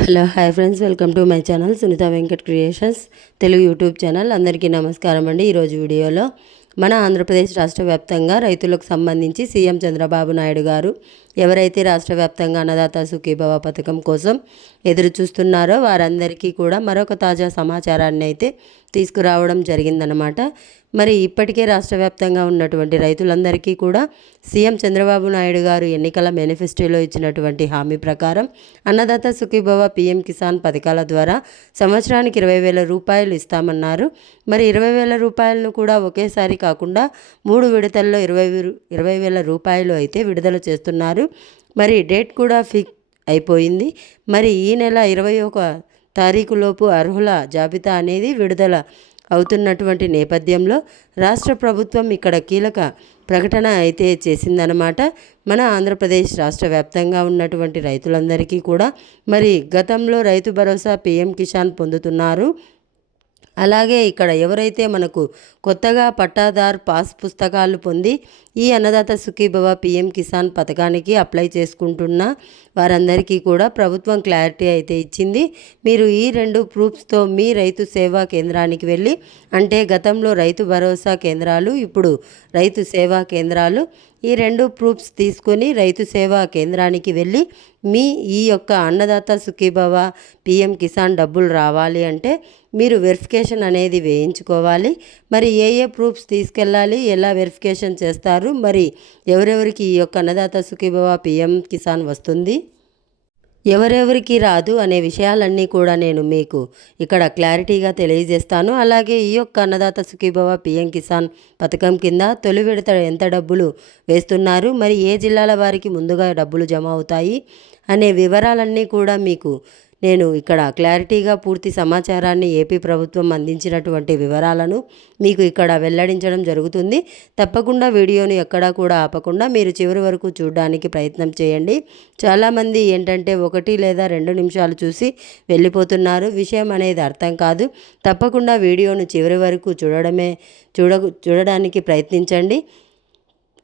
Hello hi friends, welcome to my channel Sunitha Venkat creations Telugu YouTube channel. అందరికీ నమస్కారం అండి. ఈరోజు వీడియోలో మన ఆంధ్రప్రదేశ్ రాష్ట్ర వ్యాప్తంగా రైతులకు సంబంధించి సీఎం చంద్రబాబు నాయుడు గారు ఎవరైతే రాష్ట్ర వ్యాప్తంగా అన్నదాత సుఖీభవ పథకం కోసం ఎదురు చూస్తున్నారో వారందరికీ కూడా మరొక తాజా సమాచారాన్ని అయితే తీసుకురావడం జరిగిందనమాట. మరి ఇప్పటికే రాష్ట్ర వ్యాప్తంగా ఉన్నటువంటి రైతులందరికీ కూడా సీఎం చంద్రబాబు నాయుడు గారు ఎన్నికల మేనిఫెస్టోలో ఇచ్చినటువంటి హామీ ప్రకారం అన్నదాత సుఖీభవ పీఎం కిసాన్ పథకాల ద్వారా సంవత్సరానికి 20,000 రూపాయలు ఇస్తామన్నారు. మరి 20,000 రూపాయలను కూడా ఒకేసారి కాకుండా 3 విడతల్లో 20,000 రూపాయలు అయితే విడుదల చేస్తున్నారు. మరి డేట్ కూడా ఫిక్స్ అయిపోయింది. మరి ఈ నెల 21 తారీఖులోపు అర్హుల జాబితా అనేది విడుదల అవుతున్నటువంటి నేపథ్యంలో రాష్ట్ర ప్రభుత్వం ఇక్కడ కీలక ప్రకటన అయితే చేసిందనమాట. మన ఆంధ్రప్రదేశ్ రాష్ట్ర వ్యాప్తంగా ఉన్నటువంటి రైతులందరికీ కూడా మరి గతంలో రైతు భరోసా పీఎం కిసాన్ పొందుతున్నారు. అలాగే ఇక్కడ ఎవరైతే మనకు కొత్తగా పట్టాదార్ పాస్ పుస్తకాలు పొంది ఈ అన్నదాత సుఖీభవ పీఎం కిసాన్ పథకానికి అప్లై చేసుకుంటున్న వారందరికీ కూడా ప్రభుత్వం క్లారిటీ అయితే ఇచ్చింది. మీరు ఈ 2 ప్రూఫ్స్తో మీ రైతు సేవా కేంద్రానికి వెళ్ళి, అంటే గతంలో రైతు భరోసా కేంద్రాలు, ఇప్పుడు రైతు సేవా కేంద్రాలు, ఈ 2 ప్రూఫ్స్ తీసుకొని రైతు సేవా కేంద్రానికి వెళ్ళి మీ ఈ యొక్క అన్నదాత సుఖీభవ పీఎం కిసాన్ డబ్బులు రావాలి అంటే మీరు వెరిఫికేషన్ అనేది వేయించుకోవాలి. మరి ఏ ప్రూఫ్స్ తీసుకెళ్ళాలి, ఎలా వెరిఫికేషన్ చేస్తారు, మరి ఎవరెవరికి ఈ యొక్క అన్నదాత సుఖీభవ పీఎం కిసాన్ వస్తుంది, ఎవరెవరికి రాదు అనే విషయాలన్నీ కూడా నేను మీకు ఇక్కడ క్లారిటీగా తెలియజేస్తాను. అలాగే ఈ యొక్క అన్నదాత సుఖీభవ పీఎం కిసాన్ పథకం కింద తొలి విడత ఎంత డబ్బులు వేస్తున్నారు, మరి ఏ జిల్లాల వారికి ముందుగా డబ్బులు జమ అవుతాయి అనే వివరాలన్నీ కూడా మీకు నేను ఇక్కడ క్లారిటీగా పూర్తి సమాచారాన్ని ఏపీ ప్రభుత్వం అందించినటువంటి వివరాలను మీకు ఇక్కడ వెల్లడించడం జరుగుతుంది. తప్పకుండా వీడియోని ఎక్కడా కూడా ఆపకుండా మీరు చివరి వరకు చూడడానికి ప్రయత్నం చేయండి. చాలామంది ఏంటంటే 1 లేదా 2 నిమిషాలు చూసి వెళ్ళిపోతున్నారు. విషయం అనేది అర్థం కాదు. తప్పకుండా వీడియోను చివరి వరకు చూడడానికి ప్రయత్నించండి.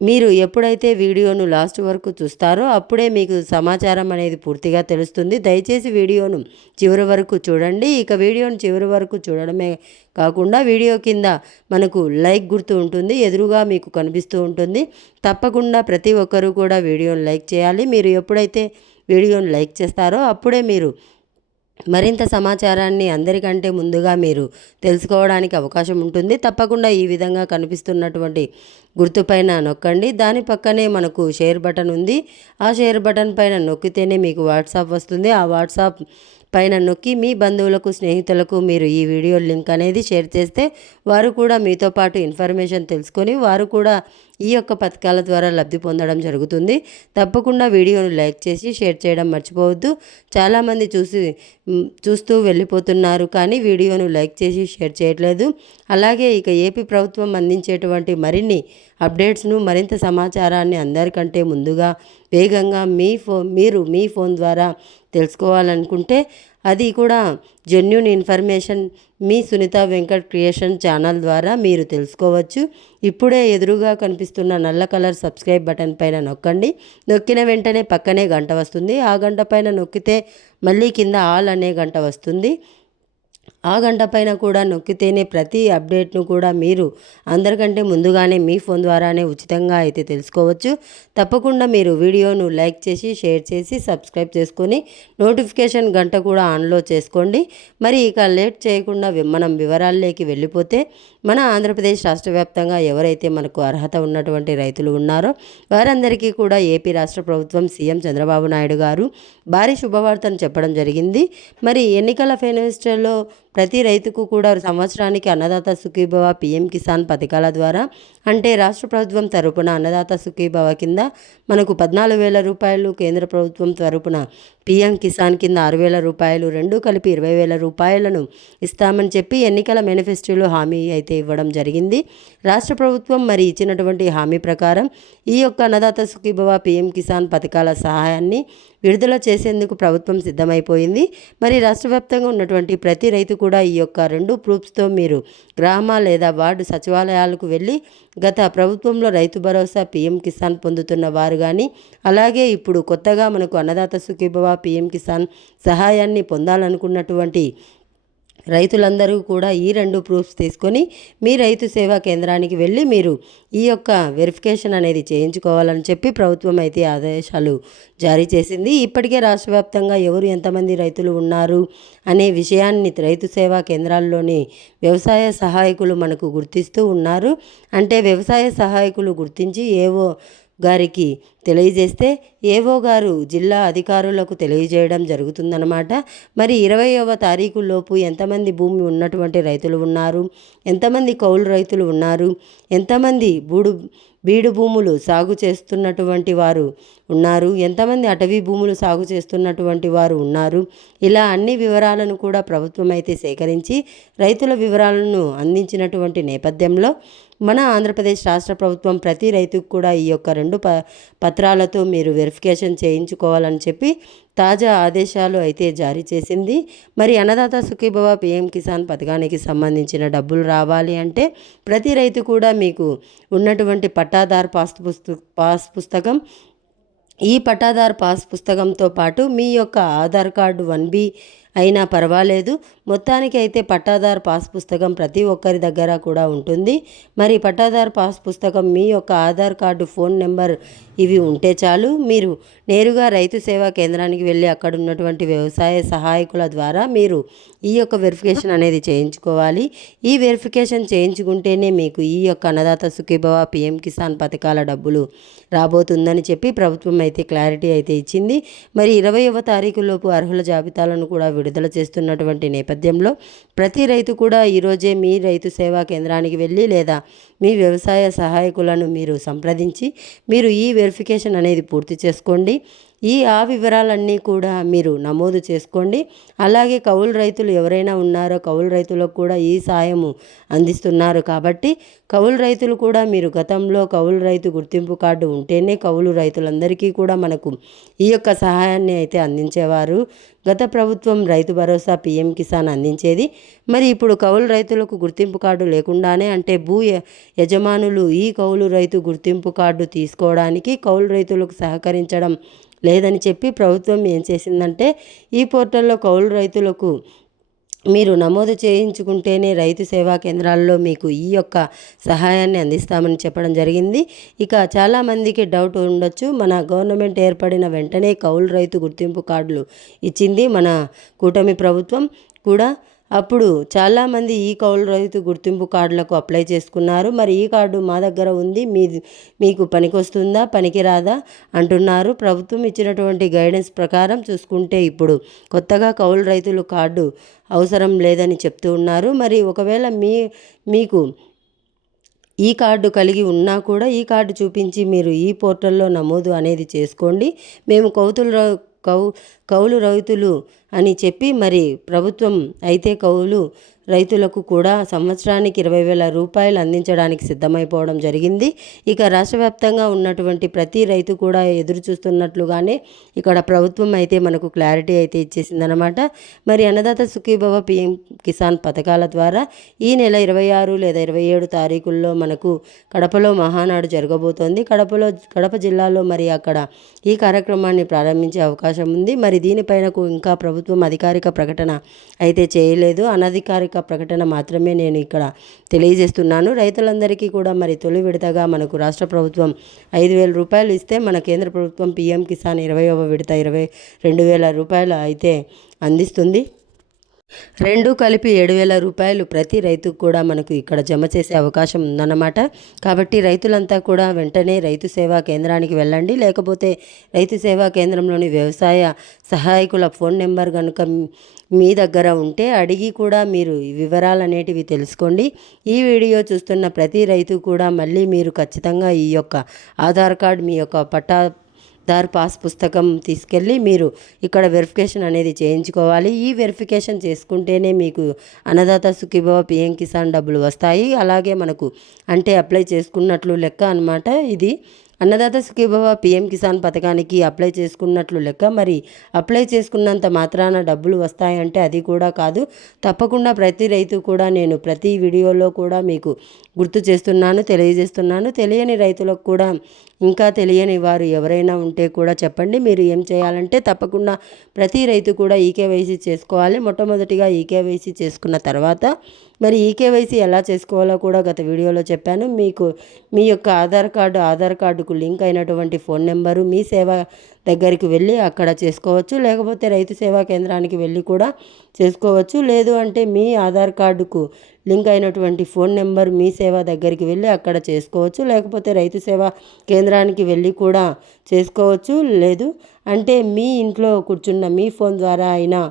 మీరు ఎప్పుడైతే వీడియోను లాస్ట్ వరకు చూస్తారో అప్పుడే మీకు సమాచారం అనేది పూర్తిగా తెలుస్తుంది. దయచేసి వీడియోను చివరి వరకు చూడండి. ఇక వీడియోను చివరి వరకు చూడడమే కాకుండా వీడియో కింద మనకు లైక్ గుర్తు ఉంటుంది, ఎదురుగా మీకు కనిపిస్తూ ఉంటుంది. తప్పకుండా ప్రతి ఒక్కరూ కూడా వీడియోను లైక్ చేయాలి. మీరు ఎప్పుడైతే వీడియోను లైక్ చేస్తారో అప్పుడే మీరు మరింత సమాచారాన్ని అందరికంటే ముందుగా మీరు తెలుసుకోవడానికి అవకాశం ఉంటుంది. తప్పకుండా ఈ విధంగా కనిపిస్తున్నటువంటి గుర్తుపైన నొక్కండి. దాని పక్కనే మనకు షేర్ బటన్ ఉంది. ఆ షేర్ బటన్ పైన నొక్కితేనే మీకు వాట్సాప్ వస్తుంది. ఆ వాట్సాప్ పైన నొక్కి మీ బంధువులకు, స్నేహితులకు మీరు ఈ వీడియో లింక్ అనేది షేర్ చేస్తే వారు కూడా మీతో పాటు ఇన్ఫర్మేషన్ తెలుసుకొని వారు కూడా ఈ యొక్క పథకాల ద్వారా లబ్ధి పొందడం జరుగుతుంది. తప్పకుండా వీడియోను లైక్ చేసి షేర్ చేయడం మర్చిపోవద్దు. చాలామంది చూస్తూ వెళ్ళిపోతున్నారు, కానీ వీడియోను లైక్ చేసి షేర్ చేయట్లేదు. అలాగే ఇక ఏపీ ప్రభుత్వం అందించేటువంటి మరిన్ని అప్డేట్స్ను, మరింత సమాచారాన్ని అందరికంటే ముందుగా వేగంగా మీరు మీ ఫోన్ ద్వారా తెలుసుకోవాలనుకుంటే అది కూడా జెన్యూన్ ఇన్ఫర్మేషన్ మీ సునీత వెంకట్ క్రియేషన్ ఛానల్ ద్వారా మీరు తెలుసుకోవచ్చు. ఇప్పుడే ఎదురుగా కనిపిస్తున్న నల్ల కలర్ సబ్స్క్రైబ్ బటన్ పైన నొక్కండి. నొక్కిన వెంటనే పక్కనే గంట వస్తుంది. ఆ గంట పైన నొక్కితే మళ్ళీ కింద ఆల్ అనే గంట వస్తుంది. ఆ గంట పైన కూడా నొక్కితేనే ప్రతి అప్డేట్ను కూడా మీరు అందరికంటే ముందుగానే మీ ఫోన్ ద్వారానే ఉచితంగా అయితే తెలుసుకోవచ్చు. తప్పకుండా మీరు వీడియోను లైక్ చేసి షేర్ చేసి సబ్స్క్రైబ్ చేసుకొని నోటిఫికేషన్ గంట కూడా ఆన్లో చేసుకోండి. మరి ఇక లేట్ చేయకుండా మనం వివరాల్లోకి వెళ్ళిపోతే మన ఆంధ్రప్రదేశ్ రాష్ట్ర వ్యాప్తంగా ఎవరైతే మనకు అర్హత ఉన్నటువంటి రైతులు ఉన్నారో వారందరికీ కూడా ఏపీ రాష్ట్ర ప్రభుత్వం సీఎం చంద్రబాబు నాయుడు గారు భారీ శుభవార్తను చెప్పడం జరిగింది. మరి ఎన్నికల మేనిఫెస్టోలో ప్రతి రైతుకు కూడా సంవత్సరానికి అన్నదాత సుఖీభవ పీఎం కిసాన్ పథకాల ద్వారా, అంటే రాష్ట్ర ప్రభుత్వం తరపున అన్నదాత సుఖీభవ కింద మనకు 14,000 రూపాయలు, కేంద్ర ప్రభుత్వం తరపున పీఎం కిసాన్ కింద 6,000 రూపాయలు, రెండూ కలిపి 20,000 రూపాయలను ఇస్తామని చెప్పి ఎన్నికల మేనిఫెస్టోలో హామీ అయితే ఇవ్వడం జరిగింది. రాష్ట్ర ప్రభుత్వం మరి ఇచ్చినటువంటి హామీ ప్రకారం ఈ యొక్క అన్నదాత సుఖీభవ పీఎం కిసాన్ పథకాల సహాయాన్ని విడుదల చేసేందుకు ప్రభుత్వం సిద్ధమైపోయింది. మరి రాష్ట్ర వ్యాప్తంగా ఉన్నటువంటి ప్రతి రైతు కూడా ఈ యొక్క 2 ప్రూఫ్స్తో మీరు గ్రామ లేదా వార్డు సచివాలయాలకు వెళ్ళి గత ప్రభుత్వంలో రైతు భరోసా పీఎం కిసాన్ పొందుతున్న వారు కానీ, అలాగే ఇప్పుడు కొత్తగా మనకు అన్నదాత సుఖీభవ పీఎం కిసాన్ సహాయాన్ని పొందాలనుకున్నటువంటి రైతులందరూ కూడా ఈ 2 ప్రూఫ్స్ తీసుకొని మీ రైతు సేవా కేంద్రానికి వెళ్ళి మీరు ఈ యొక్క వెరిఫికేషన్ అనేది చేయించుకోవాలని చెప్పి ప్రభుత్వం అయితే ఆదేశాలు జారీ చేసింది. ఇప్పటికే రాష్ట్ర వ్యాప్తంగా ఎవరు ఎంతమంది రైతులు ఉన్నారు అనే విషయాన్ని రైతు సేవా కేంద్రాల్లోని వ్యవసాయ సహాయకులు మనకు గుర్తిస్తూ ఉన్నారు. అంటే వ్యవసాయ సహాయకులు గుర్తించి ఏవో గారికి తెలియజేస్తే ఏవో గారు జిల్లా అధికారులకు తెలియజేయడం జరుగుతుందన్నమాట. మరి 20వ తారీఖు లోపు ఎంతమంది భూమి ఉన్నటువంటి రైతులు ఉన్నారు, ఎంతమంది కౌలు రైతులు ఉన్నారు, ఎంతమంది బీడు భూములు సాగు చేస్తున్నటువంటి వారు ఉన్నారు, ఎంతమంది అటవీ భూములు సాగు చేస్తున్నటువంటి వారు ఉన్నారు, ఇలా అన్ని వివరాలను కూడా ప్రభుత్వం అయితే సేకరించి రైతుల వివరాలను అందించినటువంటి నేపథ్యంలో మన ఆంధ్రప్రదేశ్ రాష్ట్ర ప్రభుత్వం ప్రతి రైతుకు కూడా ఈ యొక్క 2 పత్రాలతో మీరు వెరిఫికేషన్ చేయించుకోవాలని చెప్పి తాజా ఆదేశాలు అయితే జారీ చేసింది. మరి అన్నదాత సుఖీభవ పీఎం కిసాన్ పథకానికి సంబంధించిన డబ్బులు రావాలి అంటే ప్రతి రైతు కూడా మీకు ఉన్నటువంటి పట్టాదార్ పాస్ పుస్తకం, ఈ పట్టాదార్ పాస్ పుస్తకంతో పాటు మీ యొక్క ఆధార్ కార్డు 1B అయినా పర్వాలేదు, మొత్తానికి అయితే పట్టాదార్ పాస్ పుస్తకం ప్రతి ఒక్కరి దగ్గర కూడా ఉంటుంది. మరి పట్టాదార్ పాస్ పుస్తకం, మీ యొక్క ఆధార్ కార్డు, ఫోన్ నెంబర్ ఇవి ఉంటే చాలు. మీరు నేరుగా రైతు సేవా కేంద్రానికి వెళ్ళి అక్కడ ఉన్నటువంటి వ్యవసాయ సహాయకుల ద్వారా మీరు ఈ యొక్క వెరిఫికేషన్ అనేది చేయించుకోవాలి. ఈ వెరిఫికేషన్ చేయించుకుంటేనే మీకు ఈ యొక్క అన్నదాత సుఖీభవ పీఎం కిసాన్ పథకాల డబ్బులు రాబోతుందని చెప్పి ప్రభుత్వం అయితే క్లారిటీ అయితే ఇచ్చింది. మరి 20వ తారీఖు లోపు అర్హుల జాబితాలను కూడా విడుదల చేస్తున్నటువంటి నేపథ్యంలో ప్రతి రైతు కూడా ఈరోజే మీ రైతు సేవా కేంద్రానికి వెళ్ళి లేదా మీ వ్యవసాయ సహాయకులను మీరు సంప్రదించి మీరు ఈ వెరిఫికేషన్ అనేది పూర్తి చేసుకోండి. ఆ వివరాలన్నీ కూడా మీరు నమోదు చేసుకోండి. అలాగే కౌలు రైతులు ఎవరైనా ఉన్నారో కౌలు రైతులకు కూడా ఈ సాయము అందిస్తున్నారు కాబట్టి కౌలు రైతులు కూడా మీరు గతంలో కౌలు రైతు గుర్తింపు కార్డు ఉంటేనే కౌలు రైతులందరికీ కూడా మనకు ఈ యొక్క సహాయాన్ని అయితే అందించేవారు. గత ప్రభుత్వం రైతు భరోసా పీఎం కిసాన్ అందించేది. మరి ఇప్పుడు కౌలు రైతులకు గుర్తింపు కార్డు లేకుండానే, అంటే యజమానులు ఈ కౌలు రైతు గుర్తింపు కార్డు తీసుకోవడానికి కౌలు రైతులకు సహకరించడం లేదని చెప్పి ప్రభుత్వం ఏం చేసిందంటే ఈ పోర్టల్లో కౌలు రైతులకు మీరు నమోదు చేయించుకుంటేనే రైతు సేవా కేంద్రాల్లో మీకు ఈ యొక్క సహాయాన్ని అందిస్తామని చెప్పడం జరిగింది. ఇక చాలామందికి డౌట్ ఉండొచ్చు, మన గవర్నమెంట్ ఏర్పడిన వెంటనే కౌలు రైతు గుర్తింపు కార్డులు ఇచ్చింది మన కూటమి ప్రభుత్వం కూడా. అప్పుడు చాలామంది ఈ కౌలు రైతు గుర్తింపు కార్డులకు అప్లై చేసుకున్నారు. మరి ఈ కార్డు మా దగ్గర ఉంది, మీకు పనికొస్తుందా పనికిరాదా అంటున్నారు. ప్రభుత్వం ఇచ్చినటువంటి గైడెన్స్ ప్రకారం చూసుకుంటే ఇప్పుడు కొత్తగా కౌలు రైతులు కార్డు అవసరం లేదని చెప్తూ ఉన్నారు. మరి ఒకవేళ మీకు ఈ కార్డు కలిగి ఉన్నా కూడా ఈ కార్డు చూపించి మీరు ఈ పోర్టల్లో నమోదు అనేది చేసుకోండి. మేము కౌలు రైతులు అని చెప్పి మరి ప్రభుత్వం అయితే కౌలు రైతులకు కూడా సంవత్సరానికి 20,000 రూపాయలు అందించడానికి సిద్ధమైపోవడం జరిగింది. ఇక రాష్ట్ర వ్యాప్తంగా ఉన్నటువంటి ప్రతి రైతు కూడా ఎదురు చూస్తున్నట్లుగానే ఇక్కడ ప్రభుత్వం అయితే మనకు క్లారిటీ అయితే ఇచ్చేసిందనమాట. మరి అన్నదాత సుఖీభవ పీఎం కిసాన్ పథకాల ద్వారా ఈ నెల 26 లేదా 27 తారీఖుల్లో మనకు కడపలో మహానాడు జరగబోతోంది. కడప జిల్లాలో మరి అక్కడ ఈ కార్యక్రమాన్ని ప్రారంభించే అవకాశం ఉంది. మరి దీనిపైన ఇంకా ప్రభుత్వం అధికారిక ప్రకటన అయితే చేయలేదు. అనధికారిక ప్రకటన మాత్రమే నేను ఇక్కడ తెలియజేస్తున్నాను. రైతులందరికీ కూడా మరి తొలి విడతగా మనకు రాష్ట్ర ప్రభుత్వం 5,000 రూపాయలు ఇస్తే మన కేంద్ర ప్రభుత్వం పీఎం కిసాన్ 20వ విడత 22,000 రూపాయలు అయితే అందిస్తుంది. 2 కలిపి 7,000 రూపాయలు ప్రతి రైతుకు కూడా మనకు ఇక్కడ జమ చేసే అవకాశం ఉందన్నమాట. కాబట్టి రైతులంతా కూడా వెంటనే రైతు సేవా కేంద్రానికి వెళ్ళండి. లేకపోతే రైతు సేవా కేంద్రంలోని వ్యవసాయ సహాయకుల ఫోన్ నెంబర్ కనుక మీ దగ్గర ఉంటే అడిగి కూడా మీరు వివరాలు అనేటివి తెలుసుకోండి. ఈ వీడియో చూస్తున్న ప్రతి రైతు కూడా మళ్ళీ మీరు ఖచ్చితంగా ఈ యొక్క ఆధార్ కార్డ్, మీ యొక్క పట్టాదార్ పాస్ పుస్తకం తీసుకెళ్ళి మీరు ఇక్కడ వెరిఫికేషన్ అనేది చేయించుకోవాలి. ఈ వెరిఫికేషన్ చేసుకుంటేనే మీకు అన్నదాత సుఖీభవ పీఎం కిసాన్ డబ్బులు వస్తాయి. అలాగే మనకు అంటే అప్లై చేసుకున్నట్లు లెక్క అన్నమాట. ఇది అన్నదాత సుఖీభవ పీఎం కిసాన్ పథకానికి అప్లై చేసుకున్నట్లు లెక్క. మరి అప్లై చేసుకున్నంత మాత్రాన డబ్బులు వస్తాయంటే అది కూడా కాదు. తప్పకుండా ప్రతి రైతు కూడా నేను ప్రతి వీడియోలో కూడా మీకు గుర్తు చేస్తున్నాను, తెలియజేస్తున్నాను. తెలియని రైతులకు కూడా ఇంకా తెలియని వారు ఎవరైనా ఉంటే కూడా చెప్పండి. మీరు ఏం చేయాలంటే తప్పకుండా ప్రతి రైతు కూడా ఈకేవైసీ చేసుకోవాలి. మొట్టమొదటిగా ఈకేవైసీ చేసుకున్న తర్వాత మరి ఈకేవైసీ ఎలా చేసుకోవాలో కూడా గత వీడియోలో చెప్పాను. మీకు మీ యొక్క ఆధార్ కార్డుకు లింక్ అయినటువంటి ఫోన్ నెంబరు మీ సేవ దగ్గరికి వెళ్ళి అక్కడ చేసుకోవచ్చు. లేకపోతే రైతు సేవా కేంద్రానికి వెళ్ళి కూడా చేసుకోవచ్చు. లేదు అంటే మీ ఆధార్ కార్డుకు లింక్ అయినటువంటి ఫోన్ నెంబర్ మీ సేవ దగ్గరికి వెళ్ళి అక్కడ చేసుకోవచ్చు. లేకపోతే రైతు సేవా కేంద్రానికి వెళ్ళి కూడా చేసుకోవచ్చు. లేదు అంటే మీ ఇంట్లో కూర్చున్న మీ ఫోన్ ద్వారా అయినా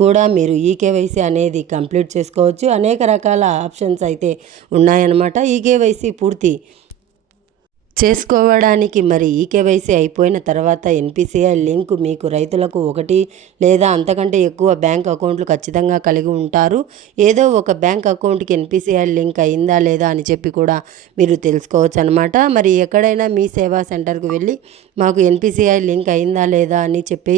కూడా మీరు ఈకేవైసీ అనేది కంప్లీట్ చేసుకోవచ్చు. అనేక రకాల ఆప్షన్స్ అయితే ఉన్నాయన్నమాట. ఈకేవైసీ పూర్తి చేసుకోవడానికి మరి ఈకేవైసీ అయిపోయిన తర్వాత ఎన్పిసిఐ లింక్ మీకు రైతులకు 1 లేదా అంతకంటే ఎక్కువ బ్యాంక్ అకౌంట్లు ఖచ్చితంగా కలిగి ఉంటారు. ఏదో ఒక బ్యాంక్ అకౌంట్కి ఎన్పిసిఐ లింక్ అయిందా లేదా అని చెప్పి కూడా మీరు తెలుసుకోవచ్చు అనమాట. మరి ఎక్కడైనా మీ సేవా సెంటర్కి వెళ్ళి మాకు ఎన్పిసిఐ లింక్ అయిందా లేదా అని చెప్పి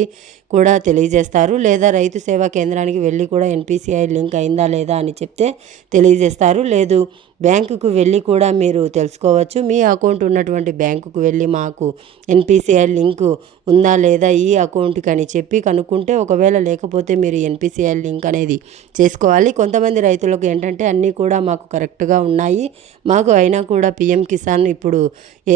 కూడా తెలియజేస్తారు. లేదా రైతు సేవా కేంద్రానికి వెళ్ళి కూడా ఎన్పిసిఐ లింక్ అయిందా లేదా అని చెప్తే తెలియజేస్తారు. లేదు బ్యాంకుకు వెళ్ళి కూడా మీరు తెలుసుకోవచ్చు. మీ అకౌంట్ ఉన్నటువంటి బ్యాంకుకు వెళ్ళి మాకు ఎన్పిసిఐ లింక్ ఉందా లేదా ఈ అకౌంట్కి అని చెప్పి కనుక్కుంటే, ఒకవేళ లేకపోతే మీరు ఎన్పిసిఐ లింక్ అనేది చేసుకోవాలి. కొంతమంది రైతులకు ఏంటంటే అన్నీ కూడా మాకు కరెక్ట్గా ఉన్నాయి, మాకు అయినా కూడా పిఎం కిసాన్ ఇప్పుడు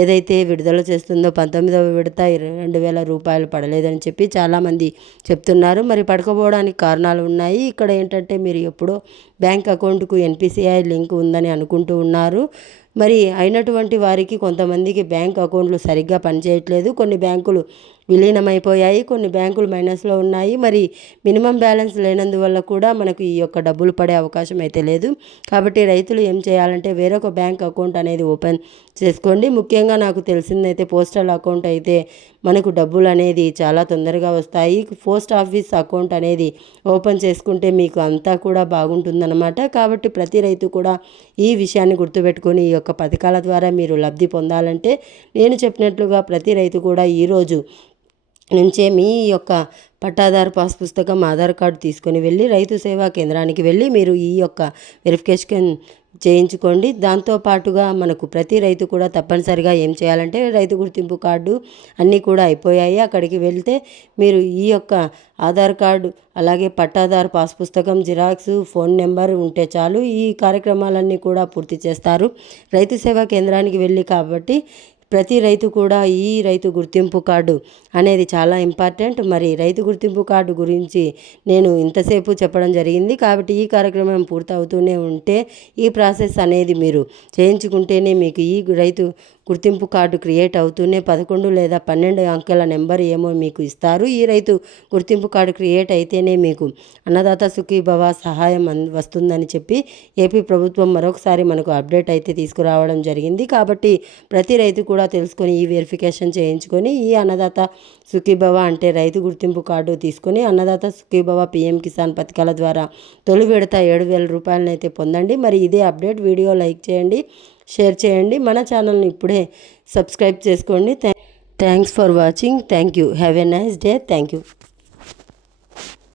ఏదైతే విడుదల చేస్తుందో 19వ విడత 2,000 రూపాయలు పడలేదని చెప్పి చాలామంది చెప్తున్నారు. మరి పడకపోవడానికి కారణాలు ఉన్నాయి. ఇక్కడ ఏంటంటే మీరు ఎప్పుడో బ్యాంక్ అకౌంట్కు ఎన్పిసిఐ లింక్ ఉందని అనుకుంటూ ఉన్నారు. మరి అయినటువంటి వారికి కొంతమందికి బ్యాంక్ అకౌంట్లు సరిగ్గా పనిచేయట్లేదు. కొన్ని బ్యాంకులు విలీనమైపోయాయి, కొన్ని బ్యాంకులు మైనస్లో ఉన్నాయి. మరి మినిమం బ్యాలెన్స్ లేనందువల్ల కూడా మనకు ఈ యొక్క డబ్బులు పడే అవకాశం అయితే లేదు. కాబట్టి రైతులు ఏం చేయాలంటే వేరొక బ్యాంక్ అకౌంట్ అనేది ఓపెన్ చేసుకోండి. ముఖ్యంగా నాకు తెలిసిందైతే పోస్టల్ అకౌంట్ అయితే మనకు డబ్బులు అనేది చాలా తొందరగా వస్తాయి. పోస్ట్ ఆఫీస్ అకౌంట్ అనేది ఓపెన్ చేసుకుంటే మీకు అంతా కూడా బాగుంటుందన్నమాట. కాబట్టి ప్రతి రైతు కూడా ఈ విషయాన్ని గుర్తుపెట్టుకొని ఈ యొక్క పథకాల ద్వారా మీరు లబ్ధి పొందాలంటే నేను చెప్పినట్లుగా ప్రతి రైతు కూడా ఈరోజు నుంచే మీ యొక్క పట్టాదారు పాస్ పుస్తకం, ఆధార్ కార్డు తీసుకొని వెళ్ళి రైతు సేవా కేంద్రానికి వెళ్ళి మీరు ఈ యొక్క వెరిఫికేషన్ చేయించుకోండి. దాంతోపాటుగా మనకు ప్రతి రైతు కూడా తప్పనిసరిగా ఏం చేయాలంటే రైతు గుర్తింపు కార్డు అన్నీ కూడా అయిపోయాయి. అక్కడికి వెళ్తే మీరు ఈ యొక్క ఆధార్ కార్డు అలాగే పట్టాదారు పాస్ పుస్తకం, జిరాక్స్, ఫోన్ నెంబర్ ఉంటే చాలు. ఈ కార్యక్రమాలన్నీ కూడా పూర్తి చేస్తారు రైతు సేవా కేంద్రానికి వెళ్ళి. కాబట్టి ప్రతి రైతు కూడా ఈ రైతు గుర్తింపు కార్డు అనేది చాలా ఇంపార్టెంట్. మరి రైతు గుర్తింపు కార్డు గురించి నేను ఇంతసేపు చెప్పడం జరిగింది. కాబట్టి ఈ కార్యక్రమం పూర్తవుతూనే ఉంటే ఈ ప్రాసెస్ అనేది మీరు చేయించుకుంటేనే మీకు ఈ రైతు గుర్తింపు కార్డు క్రియేట్ అవుతూనే 11 లేదా 12 అంకెల నెంబర్ ఏమో మీకు ఇస్తారు. ఈ రైతు గుర్తింపు కార్డు క్రియేట్ అయితేనే మీకు అన్నదాత సుఖీభవ సహాయం వస్తుందని చెప్పి ఏపీ ప్రభుత్వం మరొకసారి మనకు అప్డేట్ అయితే తీసుకురావడం జరిగింది. కాబట్టి ప్రతి రైతు కూడా తెలుసుకొని ఈ వెరిఫికేషన్ చేయించుకొని ఈ అన్నదాత సుఖీభవ అంటే రైతు గుర్తింపు కార్డు తీసుకొని అన్నదాత సుఖీభవ పిఎం కిసాన్ పథకాల ద్వారా తొలి విడత 7,000 రూపాయలను అయితే పొందండి. మరి ఇదే అప్డేట్. వీడియో లైక్ చేయండి, షేర్ చేయండి, మన ఛానల్ని ఇప్పుడే సబ్స్క్రైబ్ చేసుకోండి. Thanks for watching. Thank you. Have a nice day. Thank you.